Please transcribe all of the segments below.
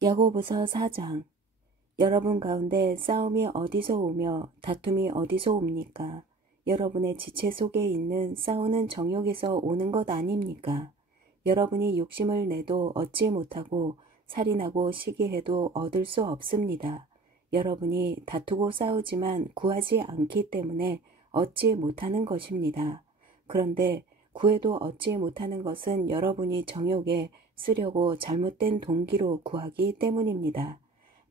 야고보서 4장. 여러분 가운데 싸움이 어디서 오며 다툼이 어디서 옵니까? 여러분의 지체 속에 있는 싸우는 정욕에서 오는 것 아닙니까? 여러분이 욕심을 내도 얻지 못하고 살인하고 시기해도 얻을 수 없습니다. 여러분이 다투고 싸우지만 구하지 않기 때문에 얻지 못하는 것입니다. 그런데 구해도 얻지 못하는 것은 여러분이 정욕에 쓰려고 잘못된 동기로 구하기 때문입니다.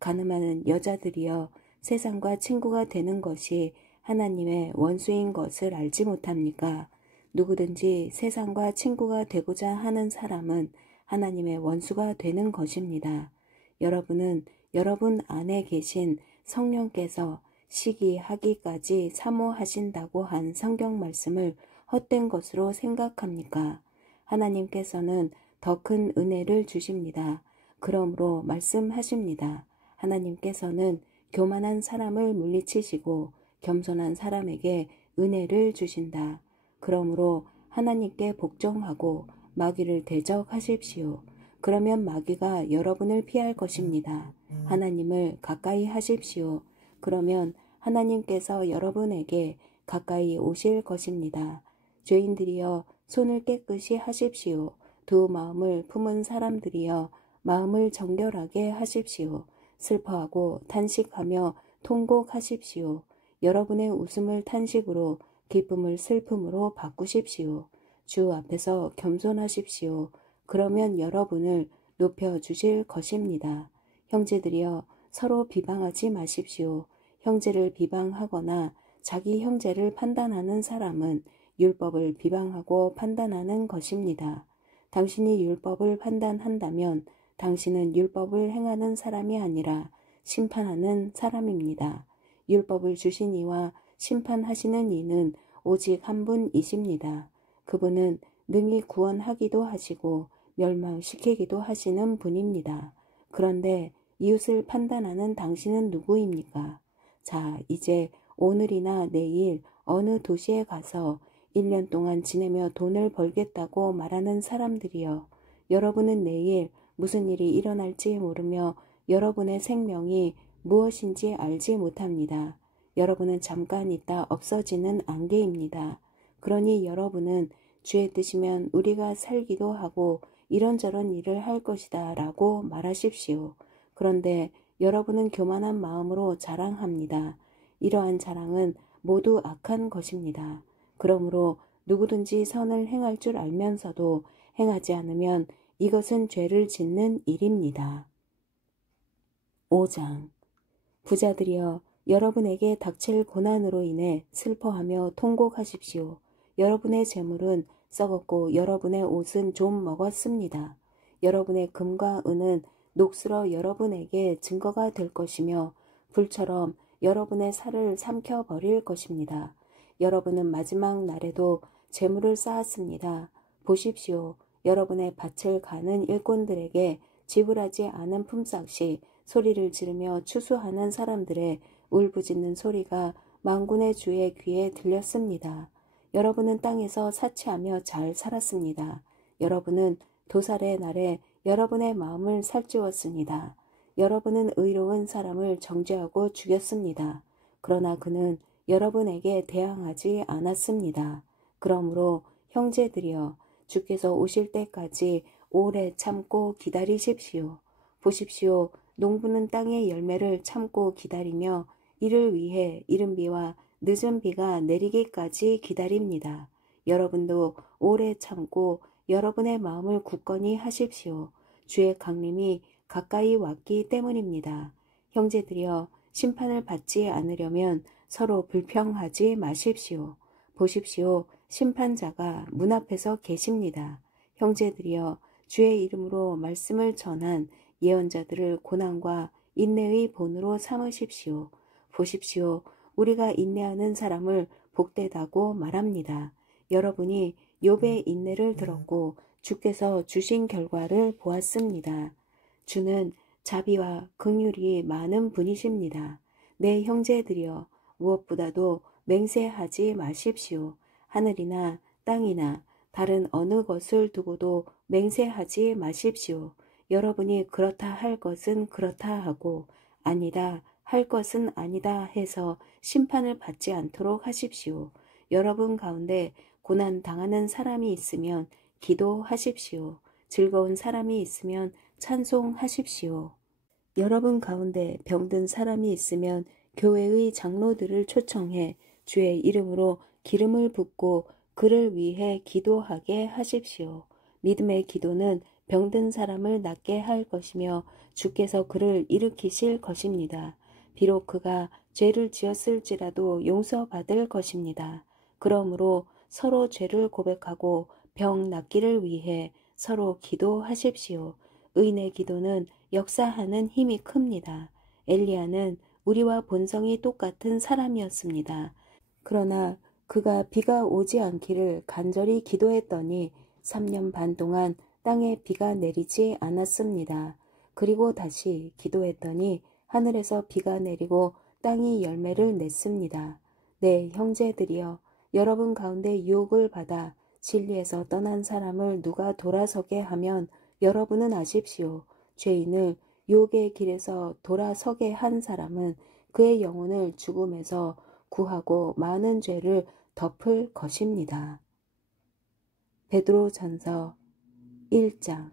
가늠하는 여자들이여, 세상과 친구가 되는 것이 하나님의 원수인 것을 알지 못합니까? 누구든지 세상과 친구가 되고자 하는 사람은 하나님의 원수가 되는 것입니다. 여러분은 여러분 안에 계신 성령께서 시기하기까지 사모하신다고 한 성경 말씀을 헛된 것으로 생각합니까? 하나님께서는 더 큰 은혜를 주십니다. 그러므로 말씀하십니다. 하나님께서는 교만한 사람을 물리치시고 겸손한 사람에게 은혜를 주신다. 그러므로 하나님께 복종하고 마귀를 대적하십시오. 그러면 마귀가 여러분을 피할 것입니다. 하나님을 가까이 하십시오. 그러면 하나님께서 여러분에게 가까이 오실 것입니다. 죄인들이여, 손을 깨끗이 하십시오. 두 마음을 품은 사람들이여, 마음을 정결하게 하십시오. 슬퍼하고 탄식하며 통곡하십시오. 여러분의 웃음을 탄식으로, 기쁨을 슬픔으로 바꾸십시오. 주 앞에서 겸손하십시오. 그러면 여러분을 높여주실 것입니다. 형제들이여, 서로 비방하지 마십시오. 형제를 비방하거나 자기 형제를 판단하는 사람은 율법을 비방하고 판단하는 것입니다. 당신이 율법을 판단한다면 당신은 율법을 행하는 사람이 아니라 심판하는 사람입니다. 율법을 주신 이와 심판하시는 이는 오직 한 분이십니다. 그분은 능히 구원하기도 하시고 멸망시키기도 하시는 분입니다. 그런데 이웃을 판단하는 당신은 누구입니까? 자, 이제 오늘이나 내일 어느 도시에 가서 1년 동안 지내며 돈을 벌겠다고 말하는 사람들이여, 여러분은 내일 무슨 일이 일어날지 모르며 여러분의 생명이 무엇인지 알지 못합니다. 여러분은 잠깐 있다 없어지는 안개입니다. 그러니 여러분은 주의 뜻이면 우리가 살기도 하고 이런저런 일을 할 것이다 라고 말하십시오. 그런데 여러분은 교만한 마음으로 자랑합니다. 이러한 자랑은 모두 악한 것입니다. 그러므로 누구든지 선을 행할 줄 알면서도 행하지 않으면 이것은 죄를 짓는 일입니다. 5장. 부자들이여, 여러분에게 닥칠 고난으로 인해 슬퍼하며 통곡하십시오. 여러분의 재물은 썩었고 여러분의 옷은 좀 먹었습니다. 여러분의 금과 은은 녹슬어 여러분에게 증거가 될 것이며 불처럼 여러분의 살을 삼켜버릴 것입니다. 여러분은 마지막 날에도 재물을 쌓았습니다. 보십시오. 여러분의 밭을 가는 일꾼들에게 지불하지 않은 품삯이 소리를 지르며 추수하는 사람들의 울부짖는 소리가 만군의 주의 귀에 들렸습니다. 여러분은 땅에서 사치하며 잘 살았습니다. 여러분은 도살의 날에 여러분의 마음을 살찌웠습니다. 여러분은 의로운 사람을 정죄하고 죽였습니다. 그러나 그는 여러분에게 대항하지 않았습니다. 그러므로 형제들이여, 주께서 오실 때까지 오래 참고 기다리십시오. 보십시오. 농부는 땅의 열매를 참고 기다리며 이를 위해 이른 비와 늦은 비가 내리기까지 기다립니다. 여러분도 오래 참고 여러분의 마음을 굳건히 하십시오. 주의 강림이 가까이 왔기 때문입니다. 형제들이여, 심판을 받지 않으려면 서로 불평하지 마십시오. 보십시오. 심판자가 문 앞에서 계십니다. 형제들이여, 주의 이름으로 말씀을 전한 예언자들을 고난과 인내의 본으로 삼으십시오. 보십시오. 우리가 인내하는 사람을 복되다고 말합니다. 여러분이 욥의 인내를 들었고 주께서 주신 결과를 보았습니다. 주는 자비와 긍휼이 많은 분이십니다. 내 형제들이여, 무엇보다도 맹세하지 마십시오. 하늘이나 땅이나 다른 어느 것을 두고도 맹세하지 마십시오. 여러분이 그렇다 할 것은 그렇다 하고 아니다 할 것은 아니다 해서 심판을 받지 않도록 하십시오. 여러분 가운데 고난 당하는 사람이 있으면 기도하십시오. 즐거운 사람이 있으면 찬송하십시오. 여러분 가운데 병든 사람이 있으면 교회의 장로들을 초청해 주의 이름으로 기름을 붓고 그를 위해 기도하게 하십시오. 믿음의 기도는 병든 사람을 낫게 할 것이며 주께서 그를 일으키실 것입니다. 비록 그가 죄를 지었을지라도 용서받을 것입니다. 그러므로 서로 죄를 고백하고 병 낫기를 위해 서로 기도하십시오. 의인의 기도는 역사하는 힘이 큽니다. 엘리야는 우리와 본성이 똑같은 사람이었습니다. 그러나 그가 비가 오지 않기를 간절히 기도했더니 3년 반 동안 땅에 비가 내리지 않았습니다. 그리고 다시 기도했더니 하늘에서 비가 내리고 땅이 열매를 냈습니다. 네, 형제들이여, 여러분 가운데 유혹을 받아 진리에서 떠난 사람을 누가 돌아서게 하면 여러분은 아십시오. 죄인을 유혹의 길에서 돌아서게 한 사람은 그의 영혼을 죽음에서 구하고 많은 죄를 덮을 것입니다. 베드로전서 1장.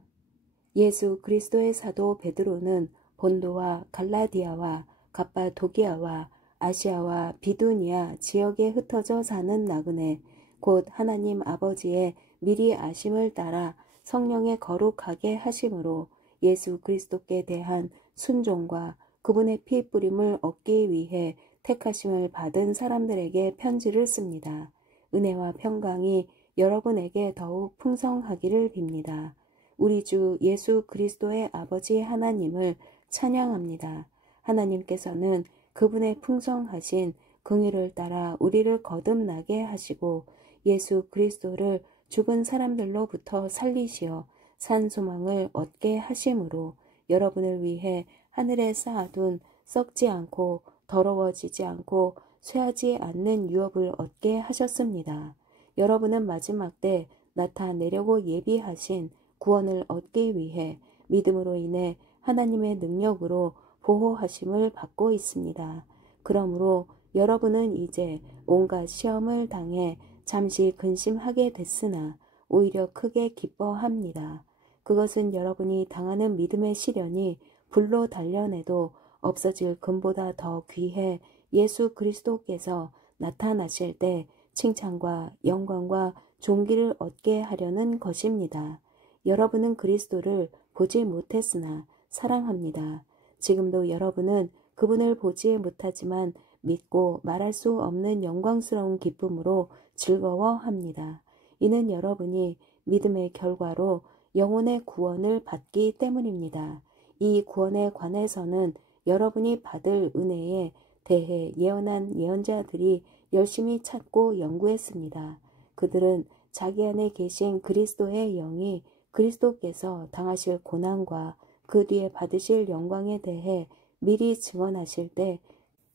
예수 그리스도의 사도 베드로는 본도와 갈라디아와 갑바도기아와 아시아와 비두니아 지역에 흩어져 사는 나그네 곧 하나님 아버지의 미리 아심을 따라 성령의 거룩하게 하심으로 예수 그리스도께 대한 순종과 그분의 피 뿌림을 얻기 위해 택하심을 받은 사람들에게 편지를 씁니다. 은혜와 평강이 여러분에게 더욱 풍성하기를 빕니다. 우리 주 예수 그리스도의 아버지 하나님을 찬양합니다. 하나님께서는 그분의 풍성하신 긍휼을 따라 우리를 거듭나게 하시고 예수 그리스도를 죽은 사람들로부터 살리시어 산 소망을 얻게 하심으로 여러분을 위해 하늘에 쌓아둔 썩지 않고 더러워지지 않고 쇠하지 않는 유업을 얻게 하셨습니다. 여러분은 마지막 때 나타내려고 예비하신 구원을 얻기 위해 믿음으로 인해 하나님의 능력으로 보호하심을 받고 있습니다. 그러므로 여러분은 이제 온갖 시험을 당해 잠시 근심하게 됐으나 오히려 크게 기뻐합니다. 그것은 여러분이 당하는 믿음의 시련이 불로 단련해도 없어질 금보다 더 귀해 예수 그리스도께서 나타나실 때 칭찬과 영광과 존귀를 얻게 하려는 것입니다. 여러분은 그리스도를 보지 못했으나 사랑합니다. 지금도 여러분은 그분을 보지 못하지만 믿고 말할 수 없는 영광스러운 기쁨으로 즐거워합니다. 이는 여러분이 믿음의 결과로 영혼의 구원을 받기 때문입니다. 이 구원에 관해서는 여러분이 받을 은혜에 대해 예언한 예언자들이 열심히 찾고 연구했습니다. 그들은 자기 안에 계신 그리스도의 영이 그리스도께서 당하실 고난과 그 뒤에 받으실 영광에 대해 미리 증언하실 때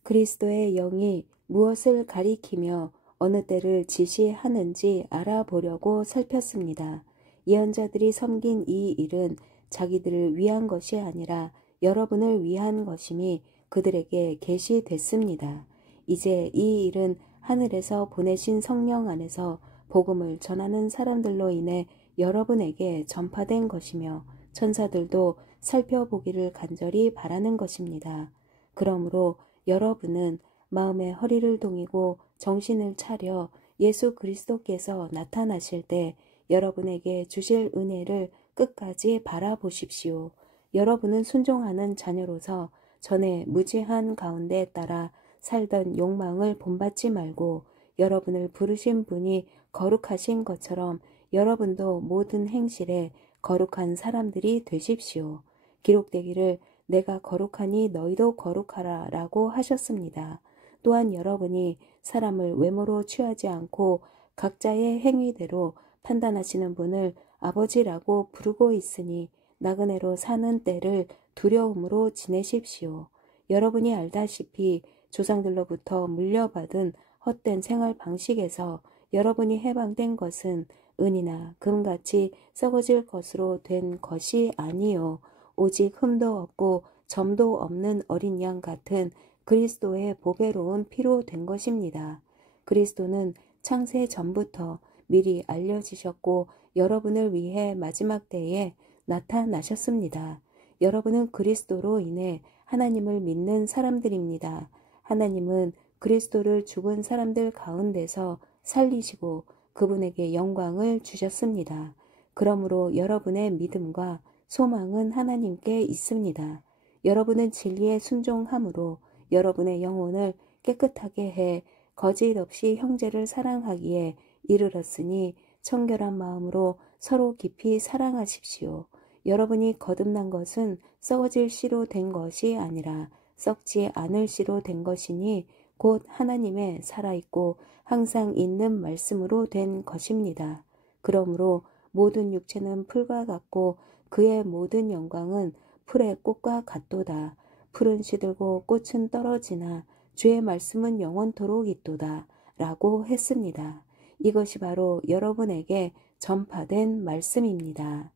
그리스도의 영이 무엇을 가리키며 어느 때를 지시하는지 알아보려고 살폈습니다. 예언자들이 섬긴 이 일은 자기들을 위한 것이 아니라 여러분을 위한 것임이 그들에게 계시됐습니다. 이제 이 일은 하늘에서 보내신 성령 안에서 복음을 전하는 사람들로 인해 여러분에게 전파된 것이며 천사들도 살펴보기를 간절히 바라는 것입니다. 그러므로 여러분은 마음의 허리를 동이고 정신을 차려 예수 그리스도께서 나타나실 때 여러분에게 주실 은혜를 끝까지 바라보십시오. 여러분은 순종하는 자녀로서 전에 무지한 가운데 따라 살던 욕망을 본받지 말고 여러분을 부르신 분이 거룩하신 것처럼 여러분도 모든 행실에 거룩한 사람들이 되십시오. 기록되기를 내가 거룩하니 너희도 거룩하라 라고 하셨습니다. 또한 여러분이 사람을 외모로 취하지 않고 각자의 행위대로 판단하시는 분을 아버지라고 부르고 있으니 나그네로 사는 때를 두려움으로 지내십시오. 여러분이 알다시피 조상들로부터 물려받은 헛된 생활 방식에서 여러분이 해방된 것은 은이나 금같이 썩어질 것으로 된 것이 아니요 오직 흠도 없고 점도 없는 어린 양 같은 그리스도의 보배로운 피로 된 것입니다. 그리스도는 창세 전부터 미리 알려지셨고 여러분을 위해 마지막 때에 나타나셨습니다. 여러분은 그리스도로 인해 하나님을 믿는 사람들입니다. 하나님은 그리스도를 죽은 사람들 가운데서 살리시고 그분에게 영광을 주셨습니다. 그러므로 여러분의 믿음과 소망은 하나님께 있습니다. 여러분은 진리에 순종함으로 여러분의 영혼을 깨끗하게 해 거짓 없이 형제를 사랑하기에 이르렀으니 청결한 마음으로 서로 깊이 사랑하십시오. 여러분이 거듭난 것은 썩어질 씨로 된 것이 아니라 썩지 않을 씨로 된 것이니 곧 하나님의 살아있고 항상 있는 말씀으로 된 것입니다. 그러므로 모든 육체는 풀과 같고 그의 모든 영광은 풀의 꽃과 같도다. 풀은 시들고 꽃은 떨어지나 주의 말씀은 영원토록 있도다. 라고 했습니다. 이것이 바로 여러분에게 전파된 말씀입니다.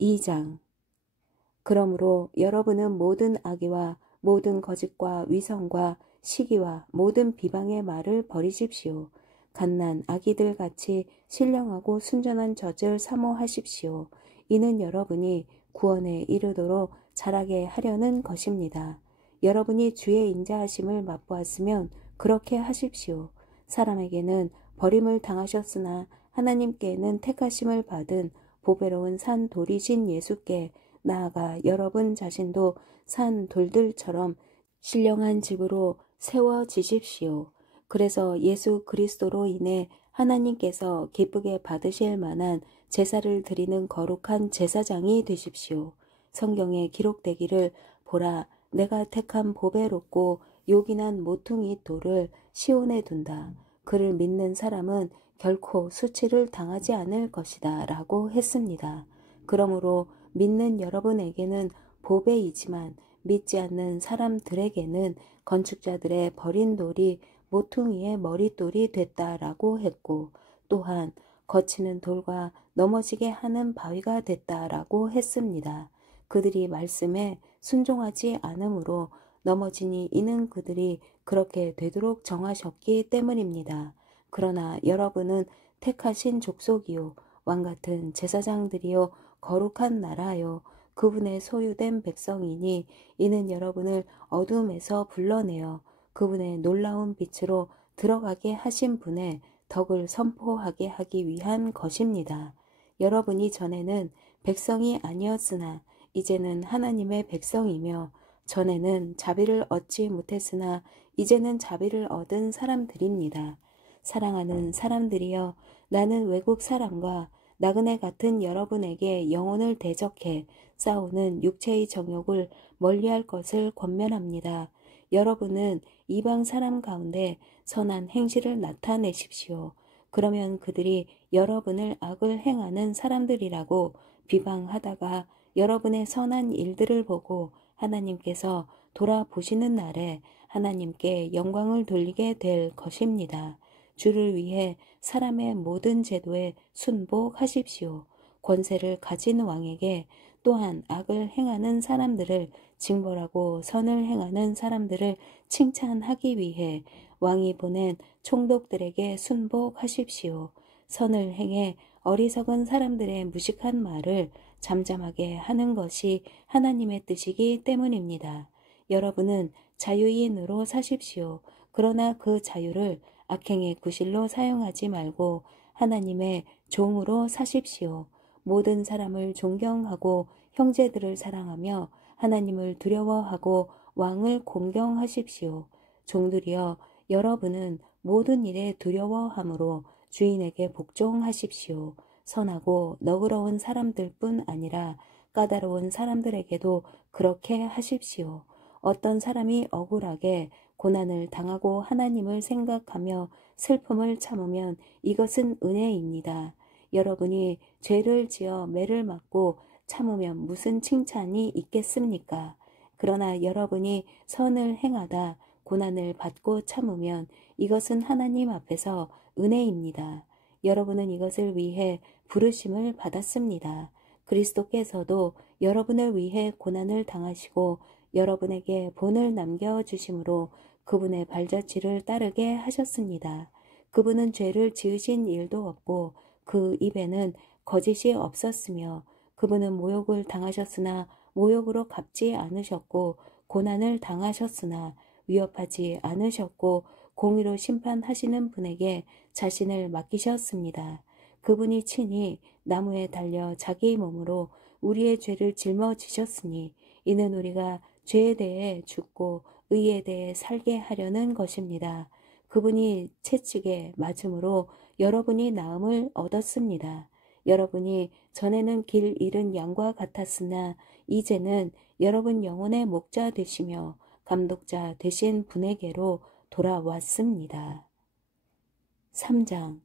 2장 그러므로 여러분은 모든 악의와 모든 거짓과 위선과 시기와 모든 비방의 말을 버리십시오. 갓난 아기들 같이 신령하고 순전한 젖을 사모하십시오. 이는 여러분이 구원에 이르도록 자라게 하려는 것입니다. 여러분이 주의 인자하심을 맛보았으면 그렇게 하십시오. 사람에게는 버림을 당하셨으나 하나님께는 택하심을 받은 보배로운 산 돌이신 예수께 나아가 여러분 자신도 산 돌들처럼 신령한 집으로 세워지십시오. 그래서 예수 그리스도로 인해 하나님께서 기쁘게 받으실 만한 제사를 드리는 거룩한 제사장이 되십시오. 성경에 기록되기를 보라 내가 택한 보배롭고 요긴한 모퉁이 돌을 시온에 둔다. 그를 믿는 사람은 결코 수치를 당하지 않을 것이다 라고 했습니다. 그러므로 믿는 여러분에게는 보배이지만 믿지 않는 사람들에게는 건축자들의 버린 돌이 모퉁이의 머릿돌이 됐다라고 했고 또한 거치는 돌과 넘어지게 하는 바위가 됐다라고 했습니다. 그들이 말씀에 순종하지 않으므로 넘어지니 이는 그들이 그렇게 되도록 정하셨기 때문입니다. 그러나 여러분은 택하신 족속이요 왕같은 제사장들이요 거룩한 나라요 그분의 소유된 백성이니 이는 여러분을 어둠에서 불러내어 그분의 놀라운 빛으로 들어가게 하신 분의 덕을 선포하게 하기 위한 것입니다. 여러분이 전에는 백성이 아니었으나 이제는 하나님의 백성이며 전에는 자비를 얻지 못했으나 이제는 자비를 얻은 사람들입니다. 사랑하는 사람들이여 나는 외국 사람과 나그네 같은 여러분에게 영혼을 대적해 싸우는 육체의 정욕을 멀리할 것을 권면합니다. 여러분은 이방 사람 가운데 선한 행실을 나타내십시오. 그러면 그들이 여러분을 악을 행하는 사람들이라고 비방하다가 여러분의 선한 일들을 보고 하나님께서 돌아보시는 날에 하나님께 영광을 돌리게 될 것입니다. 주를 위해 사람의 모든 제도에 순복하십시오. 권세를 가진 왕에게 또한 악을 행하는 사람들을 징벌하고 선을 행하는 사람들을 칭찬하기 위해 왕이 보낸 총독들에게 순복하십시오. 선을 행해 어리석은 사람들의 무식한 말을 잠잠하게 하는 것이 하나님의 뜻이기 때문입니다. 여러분은 자유인으로 사십시오. 그러나 그 자유를 악행의 구실로 사용하지 말고 하나님의 종으로 사십시오. 모든 사람을 존경하고 형제들을 사랑하며 하나님을 두려워하고 왕을 공경하십시오. 종들이여 여러분은 모든 일에 두려워함으로 주인에게 복종하십시오. 선하고 너그러운 사람들뿐 아니라 까다로운 사람들에게도 그렇게 하십시오. 어떤 사람이 억울하게 고난을 당하고 하나님을 생각하며 슬픔을 참으면 이것은 은혜입니다. 여러분이 죄를 지어 매를 맞고 참으면 무슨 칭찬이 있겠습니까? 그러나 여러분이 선을 행하다 고난을 받고 참으면 이것은 하나님 앞에서 은혜입니다. 여러분은 이것을 위해 부르심을 받았습니다. 그리스도께서도 여러분을 위해 고난을 당하시고 여러분에게 본을 남겨주심으로 그분의 발자취를 따르게 하셨습니다. 그분은 죄를 지으신 일도 없고 그 입에는 거짓이 없었으며 그분은 모욕을 당하셨으나 모욕으로 갚지 않으셨고 고난을 당하셨으나 위협하지 않으셨고 공의로 심판하시는 분에게 자신을 맡기셨습니다. 그분이 친히 나무에 달려 자기 몸으로 우리의 죄를 짊어지셨으니 이는 우리가 죄에 대해 죽고 의에 대해 살게 하려는 것입니다. 그분이 채찍에 맞음으로 여러분이 나음을 얻었습니다. 여러분이 전에는 길 잃은 양과 같았으나 이제는 여러분 영혼의 목자 되시며 감독자 되신 분에게로 돌아왔습니다. 3장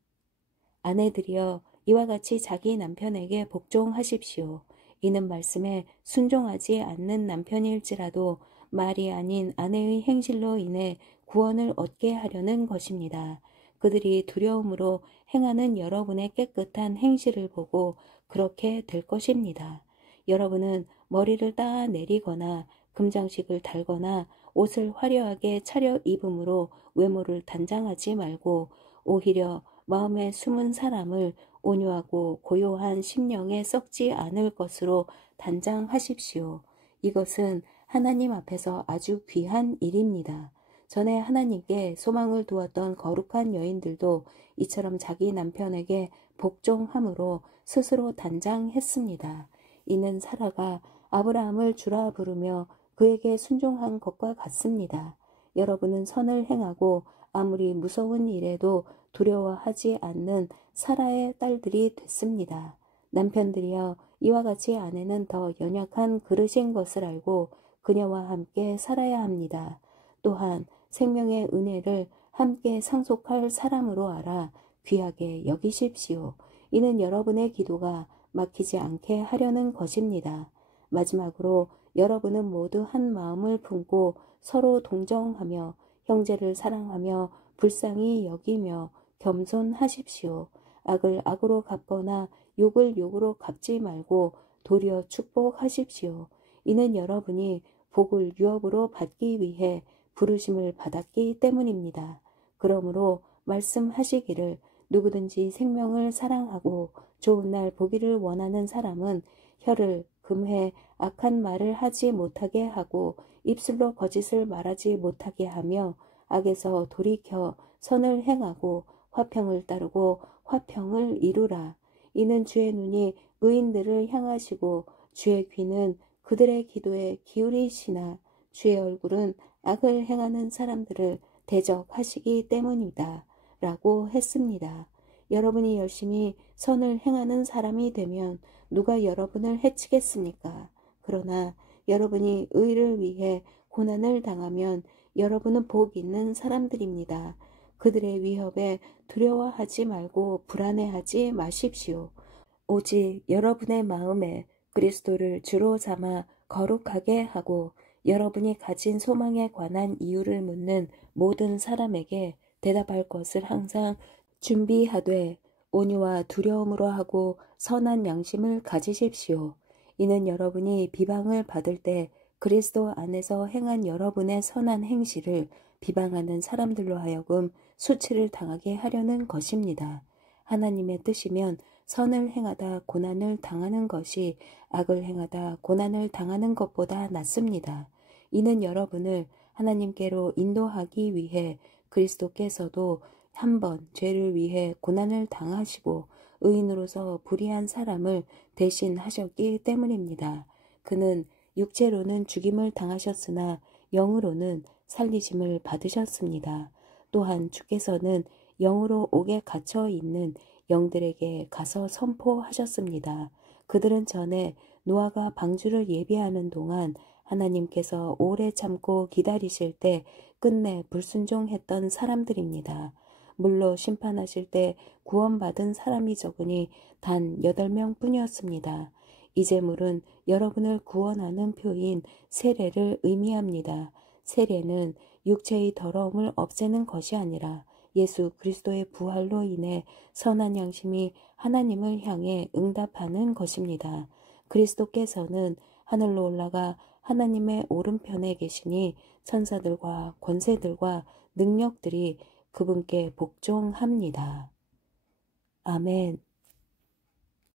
아내들이여 이와 같이 자기 남편에게 복종하십시오. 이는 말씀에 순종하지 않는 남편일지라도 말이 아닌 아내의 행실로 인해 구원을 얻게 하려는 것입니다. 그들이 두려움으로 행하는 여러분의 깨끗한 행실을 보고 그렇게 될 것입니다. 여러분은 머리를 따 내리거나 금장식을 달거나 옷을 화려하게 차려 입음으로 외모를 단장하지 말고 오히려 마음에 숨은 사람을 온유하고 고요한 심령에 썩지 않을 것으로 단장하십시오. 이것은 하나님 앞에서 아주 귀한 일입니다. 전에 하나님께 소망을 두었던 거룩한 여인들도 이처럼 자기 남편에게 복종함으로 스스로 단장했습니다. 이는 사라가 아브라함을 주라 부르며 그에게 순종한 것과 같습니다. 여러분은 선을 행하고 아무리 무서운 일에도 두려워하지 않는 사라의 딸들이 됐습니다. 남편들이여 이와 같이 아내는 더 연약한 그릇인 것을 알고 그녀와 함께 살아야 합니다. 또한 생명의 은혜를 함께 상속할 사람으로 알아 귀하게 여기십시오. 이는 여러분의 기도가 막히지 않게 하려는 것입니다. 마지막으로 여러분은 모두 한 마음을 품고 서로 동정하며 형제를 사랑하며 불쌍히 여기며 겸손하십시오. 악을 악으로 갚거나 욕을 욕으로 갚지 말고 도리어 축복하십시오. 이는 여러분이 복을 유업으로 받기 위해 부르심을 받았기 때문입니다. 그러므로 말씀하시기를 누구든지 생명을 사랑하고 좋은 날 보기를 원하는 사람은 혀를 금해 악한 말을 하지 못하게 하고 입술로 거짓을 말하지 못하게 하며 악에서 돌이켜 선을 행하고 화평을 따르고 화평을 이루라. 이는 주의 눈이 의인들을 향하시고 주의 귀는 그들의 기도에 기울이시나 주의 얼굴은 악을 행하는 사람들을 대적하시기 때문이다. 라고 했습니다. 여러분이 열심히 선을 행하는 사람이 되면 누가 여러분을 해치겠습니까? 그러나 여러분이 의를 위해 고난을 당하면 여러분은 복 있는 사람들입니다. 그들의 위협에 두려워하지 말고 불안해하지 마십시오. 오직 여러분의 마음에 그리스도를 주로 삼아 거룩하게 하고 여러분이 가진 소망에 관한 이유를 묻는 모든 사람에게 대답할 것을 항상 준비하되 온유와 두려움으로 하고 선한 양심을 가지십시오. 이는 여러분이 비방을 받을 때 그리스도 안에서 행한 여러분의 선한 행실을 비방하는 사람들로 하여금 수치를 당하게 하려는 것입니다. 하나님의 뜻이면 선을 행하다 고난을 당하는 것이 악을 행하다 고난을 당하는 것보다 낫습니다. 이는 여러분을 하나님께로 인도하기 위해 그리스도께서도 한 번 죄를 위해 고난을 당하시고 의인으로서 불의한 사람을 대신하셨기 때문입니다. 그는 육체로는 죽임을 당하셨으나 영으로는 살리심을 받으셨습니다. 또한 주께서는 영으로 옥에 갇혀 있는 영들에게 가서 선포하셨습니다. 그들은 전에 노아가 방주를 예비하는 동안 하나님께서 오래 참고 기다리실 때 끝내 불순종했던 사람들입니다. 물로 심판하실 때 구원받은 사람이 적으니 단 8명 뿐이었습니다. 이제 물은 여러분을 구원하는 표인 세례를 의미합니다. 세례는 육체의 더러움을 없애는 것이 아니라 예수 그리스도의 부활로 인해 선한 양심이 하나님을 향해 응답하는 것입니다. 그리스도께서는 하늘로 올라가 하나님의 오른편에 계시니 천사들과 권세들과 능력들이 그분께 복종합니다. 아멘.